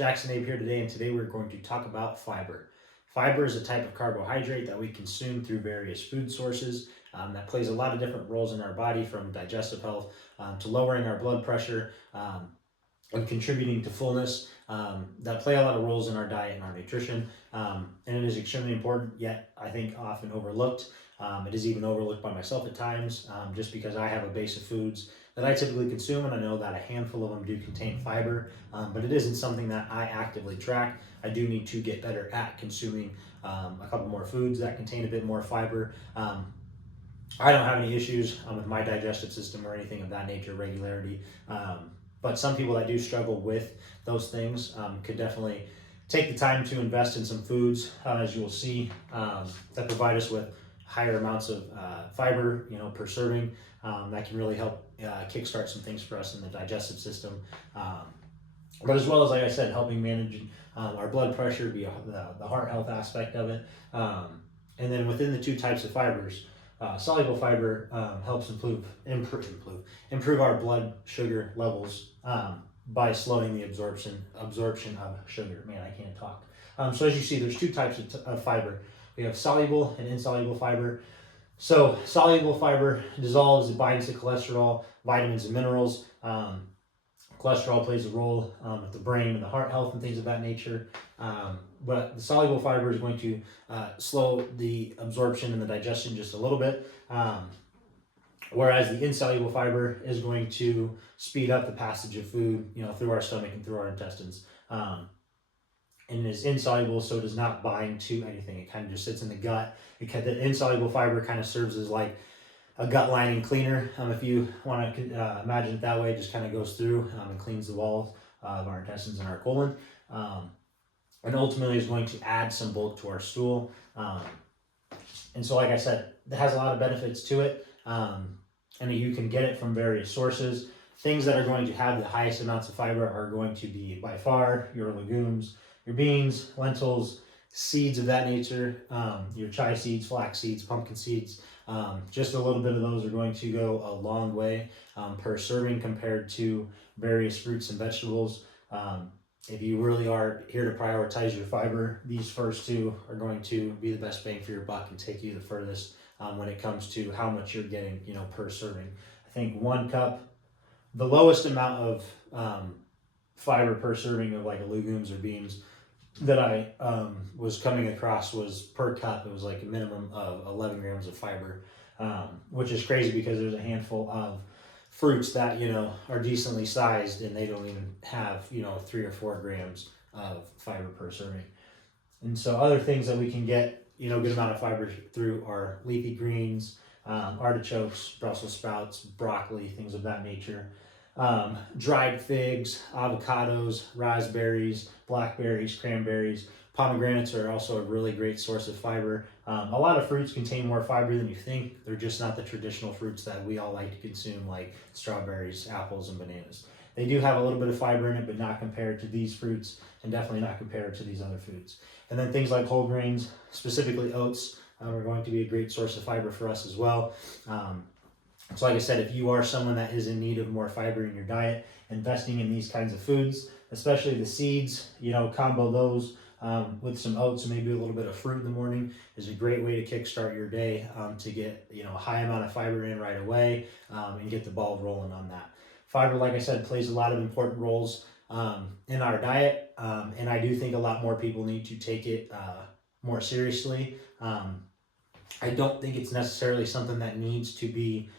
Jackson Abe here today, and today we're going to talk about fiber. Fiber is a type of carbohydrate that we consume through various food sources that plays a lot of different roles in our body, from digestive health to lowering our blood pressure and contributing to fullness, that play a lot of roles in our diet and our nutrition. And it is extremely important, yet I think often overlooked. It is even overlooked by myself at times, just because I have a base of foods that I typically consume, and I know that a handful of them do contain fiber, but it isn't something that I actively track. I do need to get better at consuming a couple more foods that contain a bit more fiber. I don't have any issues with my digestive system or anything of that nature, regularity. But some people that do struggle with those things could definitely take the time to invest in some foods, as you will see, that provide us with higher amounts of fiber, per serving. That can really help kickstart some things for us in the digestive system. But as well as, like I said, helping manage our blood pressure, the heart health aspect of it. And then within the two types of fibers, soluble fiber helps improve our blood sugar levels by slowing the absorption of sugar. Man, I can't talk. So as you see, there's two types of fiber. We have soluble and insoluble fiber. So soluble fiber dissolves, it binds to cholesterol, vitamins, and minerals. Cholesterol plays a role with the brain and the heart health and things of that nature. But the soluble fiber is going to slow the absorption and the digestion just a little bit. Whereas the insoluble fiber is going to speed up the passage of food, through our stomach and through our intestines. And is insoluble, so it does not bind to anything. It kind of just sits in the gut. The insoluble fiber kind of serves as like a gut lining cleaner. If you want to imagine it that way, it just kind of goes through and cleans the walls of our intestines and our colon. And ultimately is going to add some bulk to our stool. And so, like I said, it has a lot of benefits to it. And you can get it from various sources. Things that are going to have the highest amounts of fiber are going to be, by far, your legumes, your beans, lentils, seeds of that nature, your chia seeds, flax seeds, pumpkin seeds. Just a little bit of those are going to go a long way per serving compared to various fruits and vegetables. If you really are here to prioritize your fiber, these first two are going to be the best bang for your buck and take you the furthest when it comes to how much you're getting, per serving. I think 1 cup, the lowest amount of fiber per serving of like legumes or beans that I was coming across was per cup. It was like a minimum of 11 grams of fiber, which is crazy because there's a handful of fruits that are decently sized and they don't even have 3 or 4 grams of fiber per serving. And so other things that we can get good amount of fiber through are leafy greens, artichokes, Brussels sprouts, broccoli, things of that nature. Dried figs, avocados, raspberries, blackberries, cranberries. Pomegranates are also a really great source of fiber. A lot of fruits contain more fiber than you think. They're just not the traditional fruits that we all like to consume, like strawberries, apples, and bananas. They do have a little bit of fiber in it, but not compared to these fruits, and definitely not compared to these other foods. And then things like whole grains, specifically oats, are going to be a great source of fiber for us as well. So like I said, if you are someone that is in need of more fiber in your diet, investing in these kinds of foods, especially the seeds, combo those with some oats and maybe a little bit of fruit in the morning is a great way to kickstart your day to get a high amount of fiber in right away and get the ball rolling on that. Fiber, like I said, plays a lot of important roles in our diet, and I do think a lot more people need to take it more seriously. I don't think it's necessarily something that needs to be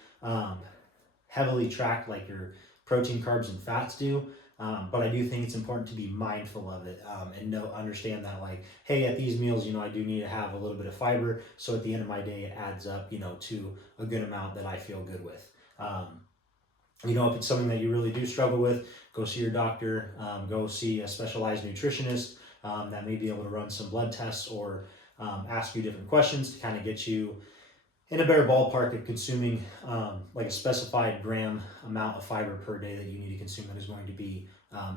heavily tracked like your protein, carbs, and fats do. But I do think it's important to be mindful of it and understand that, like, hey, at these meals, I do need to have a little bit of fiber. So at the end of my day, it adds up, to a good amount that I feel good with. If it's something that you really do struggle with, go see your doctor, go see a specialized nutritionist that may be able to run some blood tests or ask you different questions to kind of get you in a better ballpark of consuming like a specified gram amount of fiber per day that you need to consume that is going to be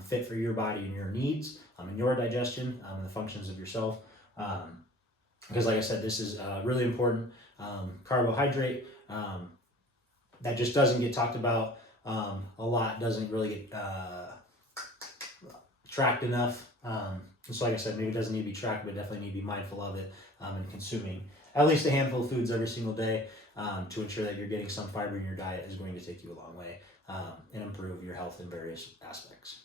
fit for your body and your needs and your digestion and the functions of yourself. Because like I said, this is a really important carbohydrate that just doesn't get talked about a lot, doesn't really get tracked enough. So like I said, maybe it doesn't need to be tracked, but definitely need to be mindful of it and consuming at least a handful of foods every single day to ensure that you're getting some fiber in your diet is going to take you a long way and improve your health in various aspects.